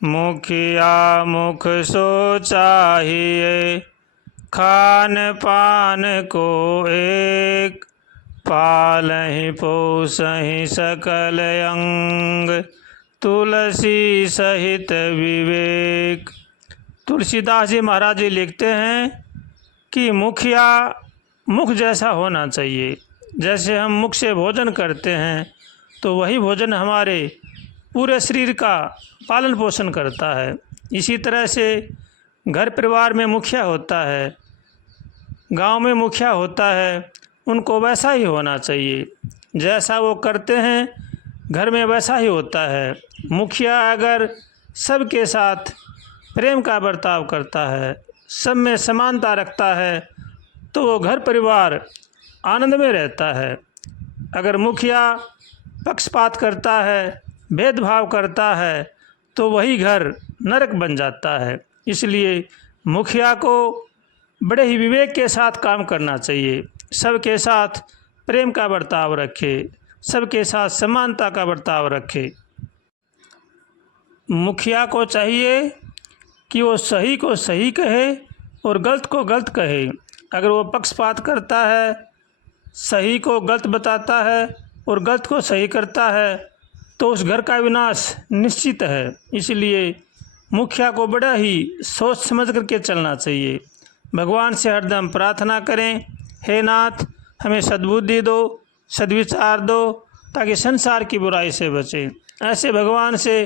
मुखिया मुख सो चाहिए, खान पान को एक, पालहि पोसहि सकल अंग, तुलसी सहित विवेक। तुलसीदास जी महाराज जी लिखते हैं कि मुखिया मुख जैसा होना चाहिए। जैसे हम मुख से भोजन करते हैं तो वही भोजन हमारे पूरे शरीर का पालन पोषण करता है। इसी तरह से घर परिवार में मुखिया होता है, गांव में मुखिया होता है, उनको वैसा ही होना चाहिए। जैसा वो करते हैं घर में वैसा ही होता है। मुखिया अगर सबके साथ प्रेम का बर्ताव करता है, सब में समानता रखता है, तो वो घर परिवार आनंद में रहता है। अगर मुखिया पक्षपात करता है, भेदभाव करता है, तो वही घर नरक बन जाता है। इसलिए मुखिया को बड़े ही विवेक के साथ काम करना चाहिए। सबके साथ प्रेम का बर्ताव रखे, सबके साथ समानता का बर्ताव रखे। मुखिया को चाहिए कि वो सही को सही कहे और गलत को गलत कहे। अगर वो पक्षपात करता है, सही को गलत बताता है और गलत को सही करता है, तो उस घर का विनाश निश्चित है। इसलिए मुखिया को बड़ा ही सोच समझ करके चलना चाहिए। भगवान से हरदम प्रार्थना करें, हे नाथ हमें सद्बुद्धि दो, सद्विचार दो, ताकि संसार की बुराई से बचें। ऐसे भगवान से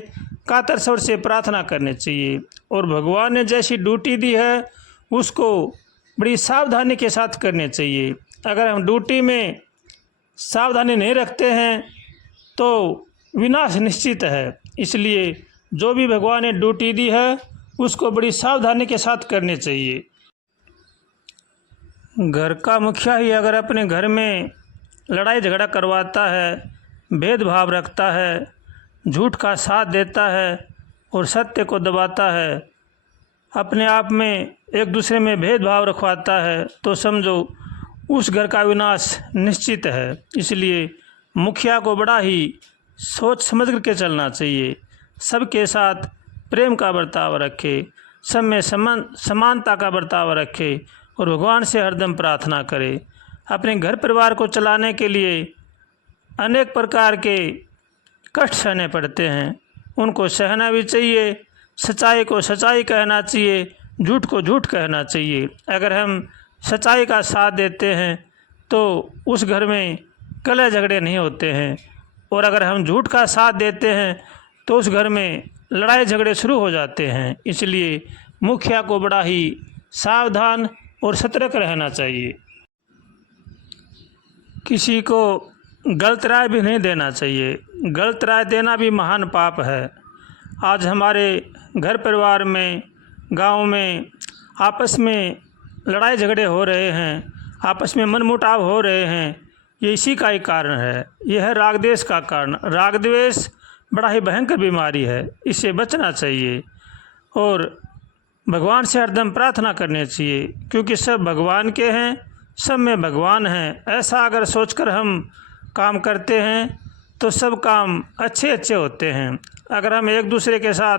कातर स्वर से प्रार्थना करनी चाहिए। और भगवान ने जैसी ड्यूटी दी है उसको बड़ी सावधानी के साथ करनी चाहिए। अगर हम ड्यूटी में सावधानी नहीं रखते हैं तो विनाश निश्चित है। इसलिए जो भी भगवान ने ड्यूटी दी है उसको बड़ी सावधानी के साथ करनी चाहिए। घर का मुखिया ही अगर अपने घर में लड़ाई झगड़ा करवाता है, भेदभाव रखता है, झूठ का साथ देता है और सत्य को दबाता है, अपने आप में एक दूसरे में भेदभाव रखवाता है, तो समझो उस घर का विनाश निश्चित है। इसलिए मुखिया को बड़ा ही सोच समझ करके चलना चाहिए। सबके साथ प्रेम का बर्ताव रखे, सब में समानता का बर्ताव रखे और भगवान से हरदम प्रार्थना करे। अपने घर परिवार को चलाने के लिए अनेक प्रकार के कष्ट सहने पड़ते हैं, उनको सहना भी चाहिए। सच्चाई को सच्चाई कहना चाहिए, झूठ को झूठ कहना चाहिए। अगर हम सच्चाई का साथ देते हैं तो उस घर में कलह झगड़े नहीं होते हैं, और अगर हम झूठ का साथ देते हैं तो उस घर में लड़ाई झगड़े शुरू हो जाते हैं। इसलिए मुखिया को बड़ा ही सावधान और सतर्क रहना चाहिए। किसी को गलत राय भी नहीं देना चाहिए। गलत राय देना भी महान पाप है। आज हमारे घर परिवार में, गांव में आपस में लड़ाई झगड़े हो रहे हैं, आपस में मनमुटाव हो रहे हैं, ये इसी का ही कारण है। यह है राग द्वेष का कारण। राग द्वेष बड़ा ही भयंकर बीमारी है, इससे बचना चाहिए और भगवान से हरदम प्रार्थना करनी चाहिए, क्योंकि सब भगवान के हैं, सब में भगवान हैं। ऐसा अगर सोचकर हम काम करते हैं तो सब काम अच्छे अच्छे होते हैं। अगर हम एक दूसरे के साथ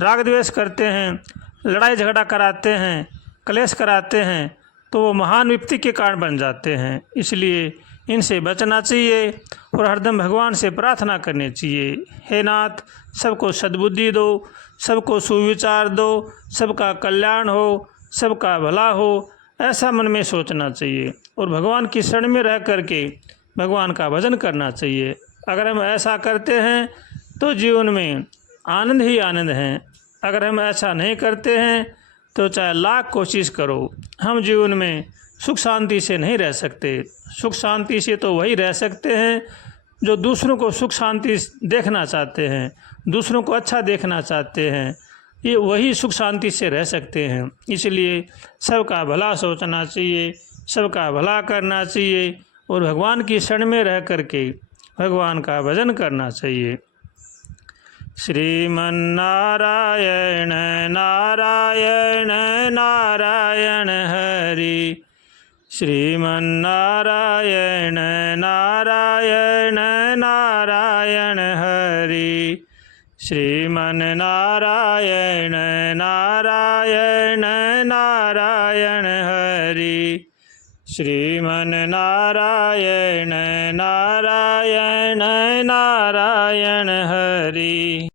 राग द्वेष करते हैं, लड़ाई झगड़ा कराते हैं, क्लेश कराते हैं, तो वो महान विपत्ति के कारण बन जाते हैं। इसलिए इनसे बचना चाहिए और हरदम भगवान से प्रार्थना करनी चाहिए, हे नाथ सबको सद्बुद्धि दो, सबको सुविचार दो, सबका कल्याण हो, सबका भला हो, ऐसा मन में सोचना चाहिए और भगवान की शरण में रह करके भगवान का भजन करना चाहिए। अगर हम ऐसा करते हैं तो जीवन में आनंद ही आनंद है। अगर हम ऐसा नहीं करते हैं तो चाहे लाख कोशिश करो, हम जीवन में सुख शांति से नहीं रह सकते। सुख शांति से तो वही रह सकते हैं जो दूसरों को सुख शांति देखना चाहते हैं, दूसरों को अच्छा देखना चाहते हैं, ये वही सुख शांति से रह सकते हैं। इसलिए सबका भला सोचना चाहिए, सबका भला करना चाहिए और भगवान की शरण में रह करके भगवान का भजन करना चाहिए। श्रीमन्नारायण नारायण नारायण हरि, श्रीमन्नारायण नारायण नारायण हरि, श्रीमन नारायण नारायण नारायण हरि श्रीमन नारायण नारायण नारायण हरि।